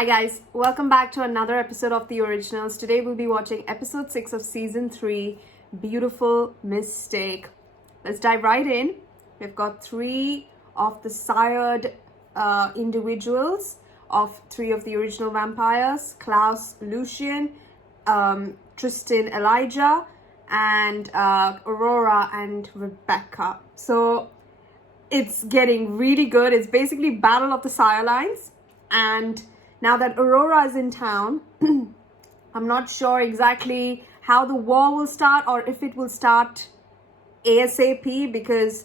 Hi guys, welcome back to another episode of The Originals. Today we'll be watching episode 6 of season 3, Beautiful Mistake. Let's dive right in. We've got 3 of the sired individuals of 3 of the original vampires, Klaus, Lucien, Tristan, Elijah, and Aurora and Rebekah. So it's getting really good. It's basically Battle of the Sire Lines. And now that Aurora is in town, I'm not sure exactly how the war will start or if it will start ASAP, because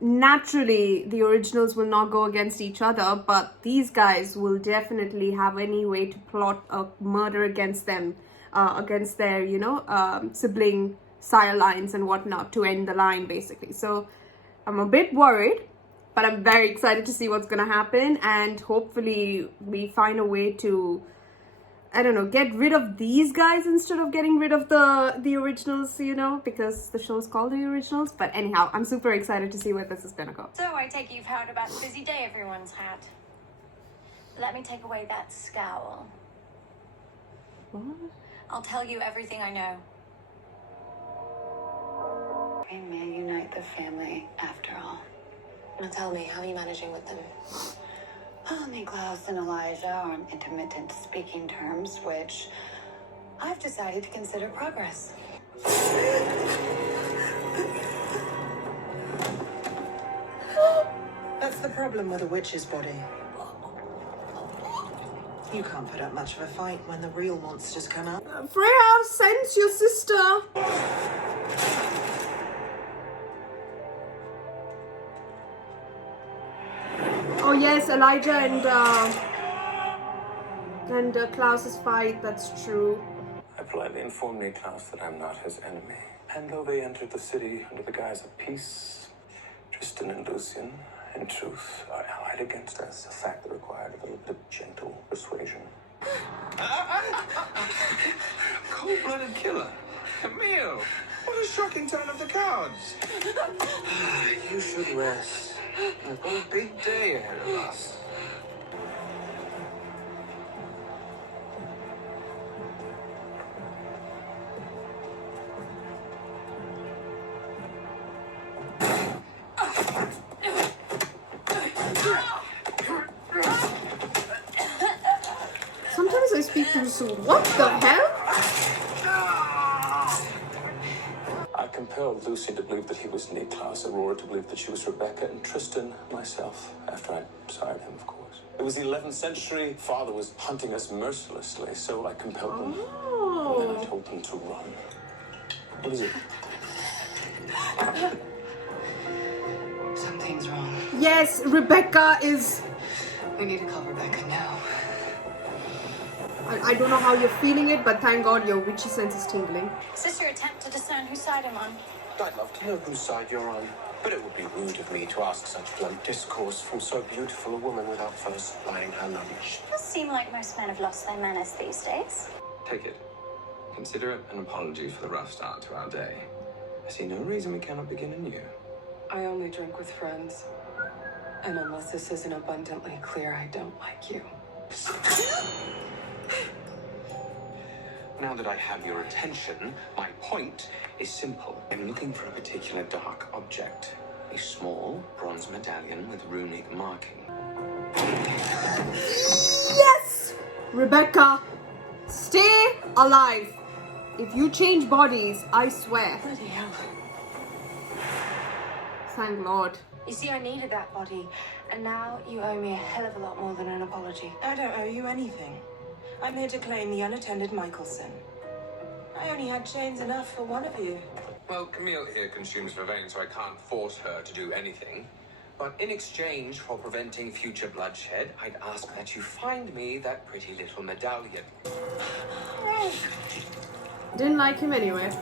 naturally the originals will not go against each other, but these guys will definitely have any way to plot a murder against them, against their, sibling sire lines and whatnot to end the line, basically. So I'm a bit worried, but I'm very excited to see what's going to happen, and hopefully we find a way to, get rid of these guys instead of getting rid of the originals, because the show's called The Originals. But anyhow, I'm super excited to see where this is going to go. So I take it you've heard about the busy day everyone's had. Let me take away that scowl. What? I'll tell you everything I know. We may unite the family after all. Now tell me, how are you managing with them? Only Klaus and Elijah are on intermittent speaking terms, which I've decided to consider progress. That's the problem with a witch's body. You can't put up much of a fight when the real monsters come out. Freya, sense your sister. Oh yes, Elijah and Klaus's fight, that's true. I politely informed Klaus that I'm not his enemy. And though they entered the city under the guise of peace, Tristan and Lucien, in truth, are allied against us, a fact that required a little bit of gentle persuasion. Cold-blooded killer. Camille! What a shocking turn of the cards. You should rest. We've got a big day ahead of us. Sometimes I speak too soon. What the hell? I compelled Lucien to believe that he was Klaus, Aurora to believe that she was Rebekah, and Tristan myself, after I sired him, of course. It was the 11th century. Father was hunting us mercilessly, so I compelled them. And then I told them to run. What is it? Something's wrong. Yes, Rebekah is... We need to call Rebekah now. I don't know how you're feeling it, but thank God your witchy sense is tingling. Is this your attempt to discern whose side I'm on? I'd love to know whose side you're on, but it would be rude of me to ask such blunt discourse from so beautiful a woman without first supplying her lunch. It does seem like most men have lost their manners these days. Take it. Consider it an apology for the rough start to our day. I see no reason we cannot begin anew. I only drink with friends. And unless this isn't abundantly clear, I don't like you. Now that I have your attention, my point is simple. I'm looking for a particular dark object. A small bronze medallion with runic marking. Yes! Rebekah, stay alive. If you change bodies, I swear. Bloody hell. Thank Lord. You see, I needed that body, and now you owe me a hell of a lot more than an apology. I don't owe you anything. I'm here to claim the unattended Michelson. I only had chains enough for one of you. Well, Camille here consumes Vervain, so I can't force her to do anything. But in exchange for preventing future bloodshed, I'd ask that you find me that pretty little medallion. Didn't like him anyway.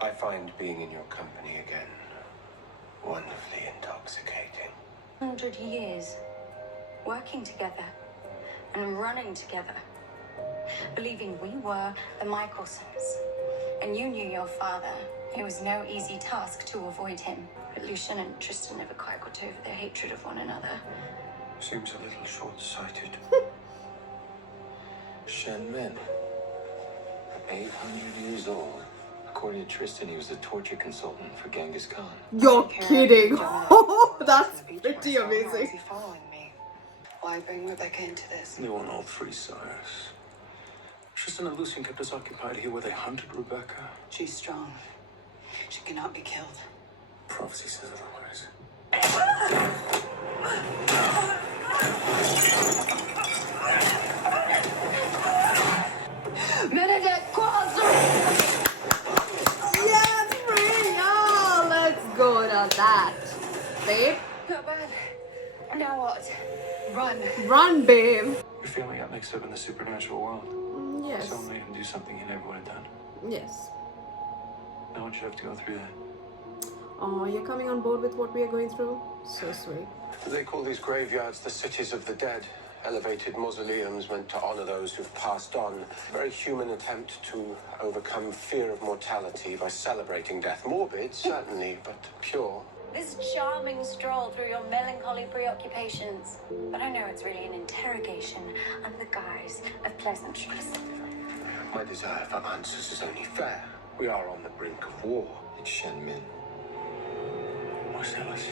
I find being in your company again wonderfully intoxicating. 100 years. Working together. And running together. Believing we were the Michelsons. And you knew your father. It was no easy task to avoid him. But Lucien and Tristan never quite got over their hatred of one another. Seems a little short-sighted. Shen Min, 800 years old. According to Tristan, he was a torture consultant for Genghis Khan. You're kidding. That's pretty amazing. Is he following me? Why bring Rebekah into this? They want all three sires. Tristan and Lucien kept us occupied here where they hunted Rebekah. She's strong. She cannot be killed. Prophecy says otherwise. Yes, Ray! Oh, let's go to that. Babe? Not bad. Now what? Run. Run, babe. Your family got mixed up in the supernatural world. Yes. Someone made him do something he never would have done. Yes. No one should have to go through that. Oh, you're coming on board with what we are going through? So sweet. They call these graveyards the cities of the dead. Elevated mausoleums meant to honor those who've passed on. A very human attempt to overcome fear of mortality by celebrating death. Morbid, certainly, but pure. This charming stroll through your melancholy preoccupations. But I know it's really an interrogation under the guise of pleasantries. My desire for answers is only fair. We are on the brink of war. It's Shen Min. Marcellus,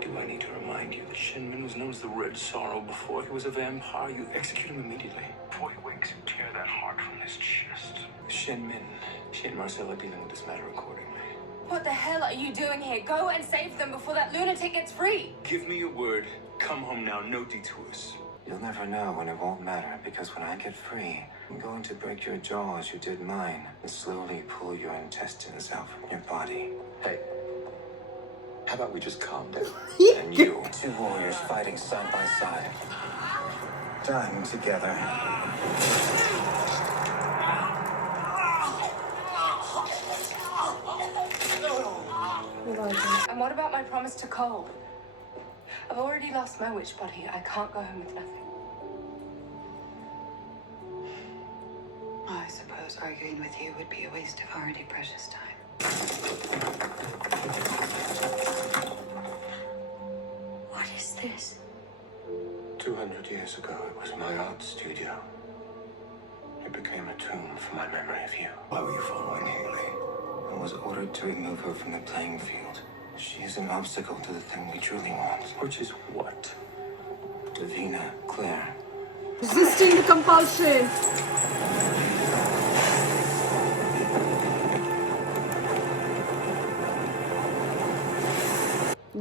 do I need to remind you that Shen Min was known as the Red Sorrow before he was a vampire? You execute him immediately. Before he wakes, you tear that heart from his chest. Shen Min, she and Marcel are dealing with this matter accordingly. What the hell are you doing here? Go and save them before that lunatic gets free. Give me your word. Come home now, no detours. You'll never know when it won't matter, because when I get free, I'm going to break your jaw as you did mine and slowly pull your intestines out from your body. Hey, how about we just calm down? And you, two warriors fighting side by side, dying together. And what about my promise to Cole? I've already lost my witch body. I can't go home with nothing. I suppose arguing with you would be a waste of already precious time. What is this? 200 years ago, it was my art studio. It became a tomb for my memory of you. Why were you following Haley? I was ordered to remove her from the playing field. She is an obstacle to the thing we truly want. Which is what? Davina, Claire. Resisting the compulsion.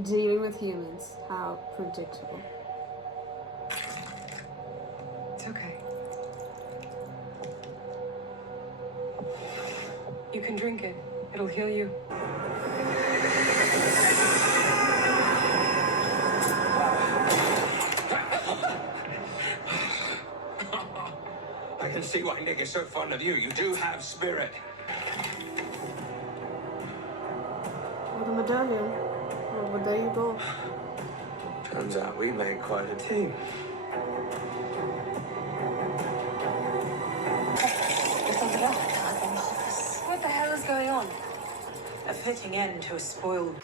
Dealing with humans. How predictable. It's okay. You can drink it. It'll heal you. I can see why Nick is so fond of you. You do have spirit. Oh, the medallion. Oh, but there you go. Turns out we made quite a team. What the hell is going on? A fitting end to a spoiled...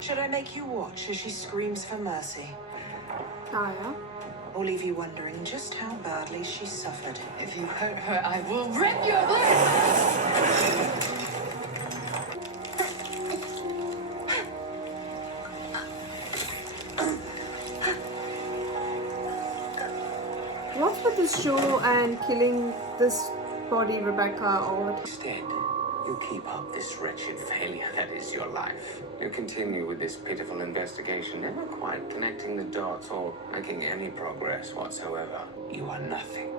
Should I make you watch as she screams for mercy? Kaya. Or leave you wondering just how badly she suffered? If you hurt her, I will rip your lips! What's with this show and killing this body, Rebekah, all the time? Instead, you keep up this wretched failure that is your life. You continue with this pitiful investigation, never quite connecting the dots or making any progress whatsoever. You are nothing.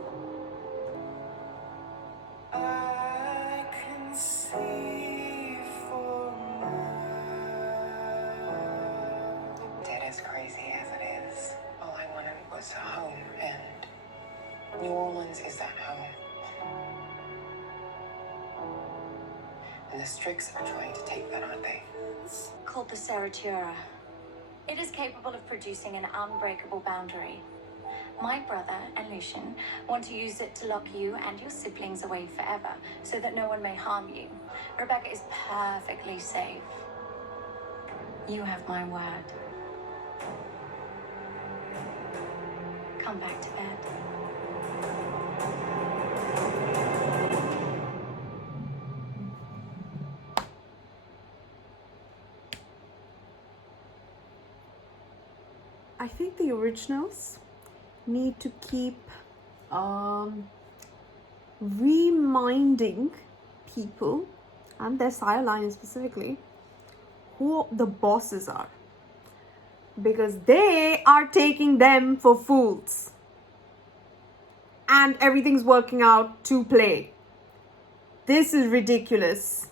I can see for Dead as crazy as it is, all I wanted was a home, and New Orleans is that home. And the Strix are trying to take that, aren't they? Called the Saratura. It is capable of producing an unbreakable boundary. My brother and Lucien want to use it to lock you and your siblings away forever so that no one may harm you. Rebekah is perfectly safe. You have my word. Come back to bed. I think the originals need to keep reminding people, and their sire line specifically, who the bosses are, because they are taking them for fools and everything's working out to play. This is ridiculous.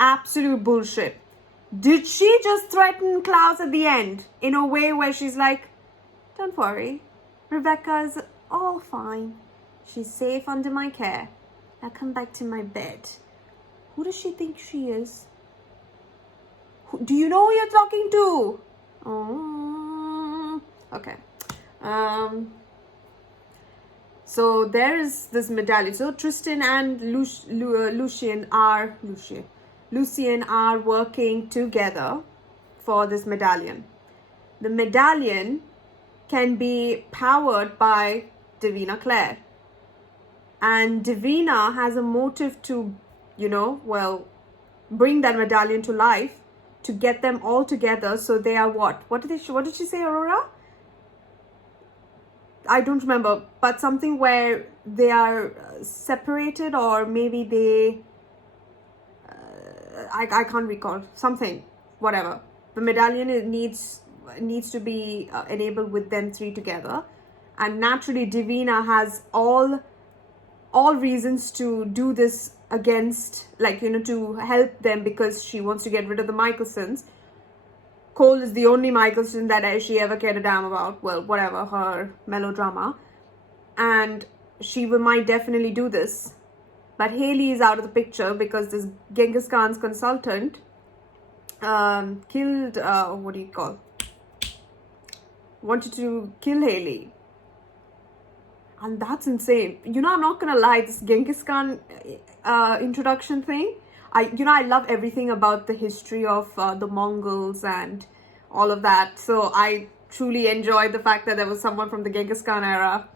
Absolute bullshit. Did she just threaten Klaus at the end in a way where she's like, don't worry, Rebekah's all fine. She's safe under my care. Now come back to my bed. Who does she think she is? Do you know who you're talking to? Oh, okay. So there is this medallion. So Tristan and Lucien are working together for this medallion. The medallion can be powered by Davina Claire. And Davina has a motive to, bring that medallion to life, to get them all together. So they are what? What did she say, Aurora? I don't remember, but something where they are separated, or maybe they... I can't recall. Something, whatever. The medallion needs to be enabled with them three together, and naturally Davina has all reasons to do this against, to help them, because she wants to get rid of the Michelsons. Cole is the only Michelson that she ever cared a damn about. Well, whatever, her melodrama, and she might definitely do this. But Haley is out of the picture because this Genghis Khan's consultant wanted to kill Haley. And that's insane. I'm not gonna lie, this Genghis Khan introduction thing, I love everything about the history of the Mongols and all of that. So I truly enjoyed the fact that there was someone from the Genghis Khan era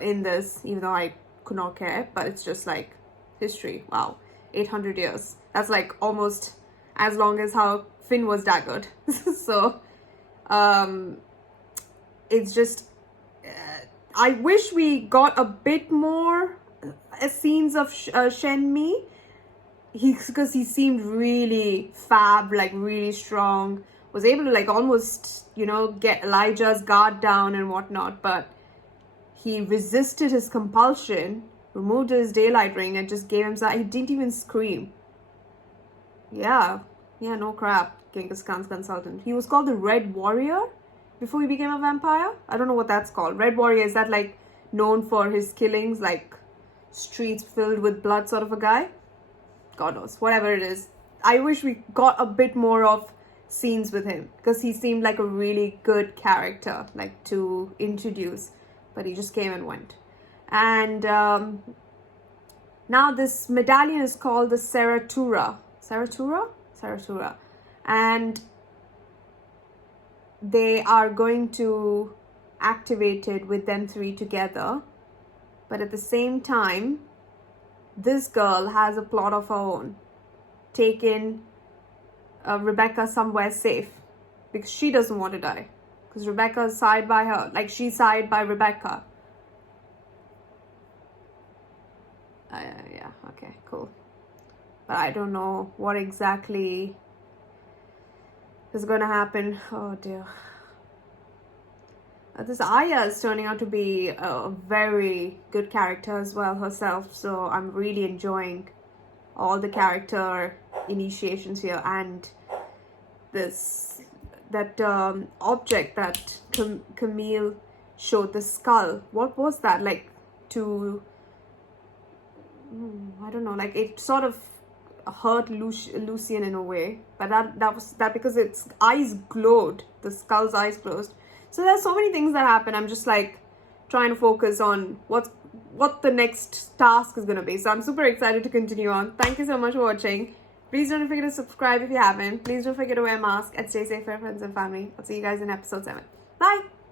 in this, even though I could not care. But it's just like history. Wow, 800 years. That's like almost as long as how Finn was daggered. So it's just I wish we got a bit more scenes of Shenmi, because he seemed really fab, like really strong, was able to like almost get Elijah's guard down and whatnot, but he resisted his compulsion, removed his daylight ring, and just gave himself. He didn't even scream. Yeah, no crap. Genghis Khan's consultant. He was called the Red Warrior before he became a vampire. I don't know what that's called. Red Warrior, is that like known for his killings, like streets filled with blood sort of a guy? God knows. Whatever it is. I wish we got a bit more of scenes with him, because he seemed like a really good character, like to introduce, but he just came and went. And now this medallion is called the Saratura, and they are going to activate it with them three together. But at the same time, this girl has a plot of her own, taking Rebekah somewhere safe, because she doesn't want to die, because Rebekah is side by her, like she's side by Rebekah. Yeah, okay, cool. But I don't know what exactly is going to happen. Oh dear. This Aya is turning out to be a very good character as well herself, so I'm really enjoying all the character initiations here. And that object that Camille showed, the skull, what was that? Like I don't know, like it sort of hurt Lucien in a way, but that was because its eyes glowed, the skull's eyes closed. So there's so many things that happen. I'm just like, trying to focus on what the next task is going to be. So I'm super excited to continue on. Thank you so much for watching. Please don't forget to subscribe if you haven't. Please don't forget to wear a mask and stay safe, friends and family. I'll see you guys in episode 7. Bye!